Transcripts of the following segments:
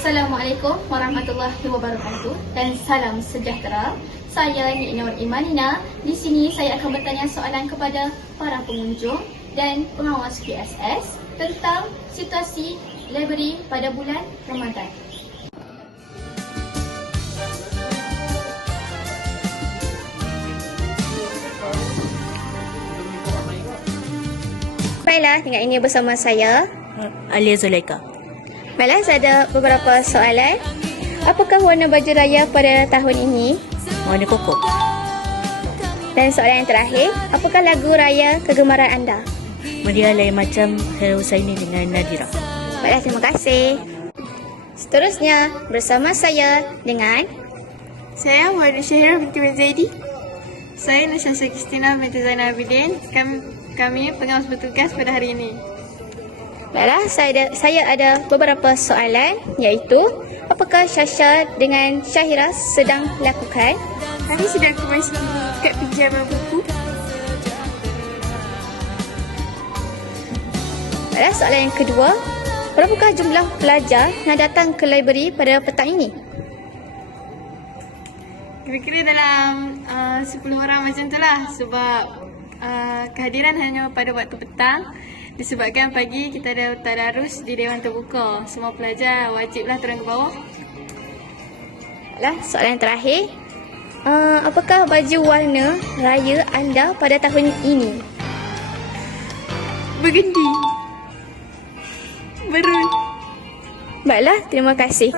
Assalamualaikum warahmatullahi wabarakatuh dan salam sejahtera. Saya Nik Nur Imanina. Di sini saya akan bertanya soalan kepada para pengunjung dan pengawas PSS tentang situasi library pada bulan Ramadan. Baiklah, dengan ini bersama saya Alia Zulaika. Baiklah, saya ada beberapa soalan. Apakah warna baju raya pada tahun ini? Warna koko. Dan soalan yang terakhir, apakah lagu raya kegemaran anda? Maria lain macam Hera Husaini dengan Nadira. Baiklah, terima kasih. Seterusnya, bersama saya dengan Saya Warna Syahira binti Zaidi. Saya Nasyasha Kristina binti Zainal Abidin. Kami pengawas bertugas pada hari ini. Baiklah, saya ada beberapa soalan, iaitu apakah Syasha dengan Syahira sedang lakukan? Kami sedang kemasi kat pinjaman buku. Baiklah, soalan yang kedua, berapakah jumlah pelajar yang datang ke library pada petang ini? Kira-kira dalam 10 orang macam tu lah. Sebab kehadiran hanya pada waktu petang. Disebabkan pagi kita ada tadarus di Dewan Terbuka. Semua pelajar wajiblah turun ke bawah. Baiklah, soalan yang terakhir, apakah baju warna raya anda pada tahun ini? Bergendi. Merun. Baiklah, terima kasih.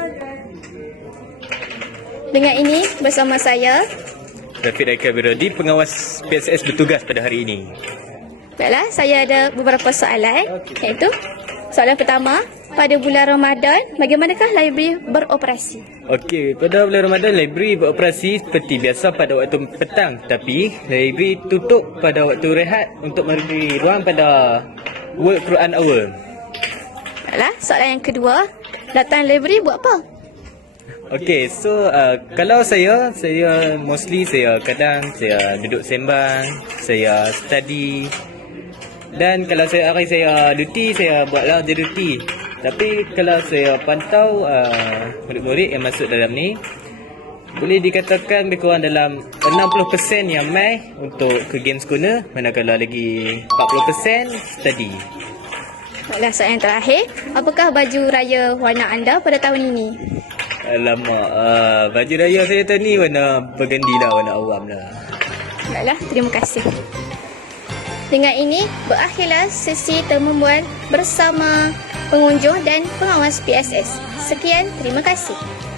Dengan ini bersama saya Rafiq Raika Birodi, pengawas PSS bertugas pada hari ini. Baiklah, saya ada beberapa soalan, iaitu soalan pertama, pada bulan Ramadan, bagaimanakah library beroperasi? Okey, pada bulan Ramadan, library beroperasi seperti biasa pada waktu petang. Tapi, library tutup pada waktu rehat untuk memberi ruang pada work Quran hour. Baiklah, soalan yang kedua, datang library buat apa? Okey, so kalau saya mostly saya kadang saya duduk sembang, saya study. Dan kalau saya hari saya duty, saya buatlah je duty. Tapi kalau saya pantau murid-murid yang masuk dalam ni, boleh dikatakan lebih kurang dalam 60% yang mai untuk ke games corner, manakala lagi 40% study. Baiklah, soalan yang terakhir, apakah baju raya warna anda pada tahun ini? Alamak, baju raya saya tahun ni warna burgundy lah, warna awam lah. Baiklah, terima kasih. Dengan ini, berakhirlah sesi temubual bersama pengunjung dan pengawas PSS. Sekian, terima kasih.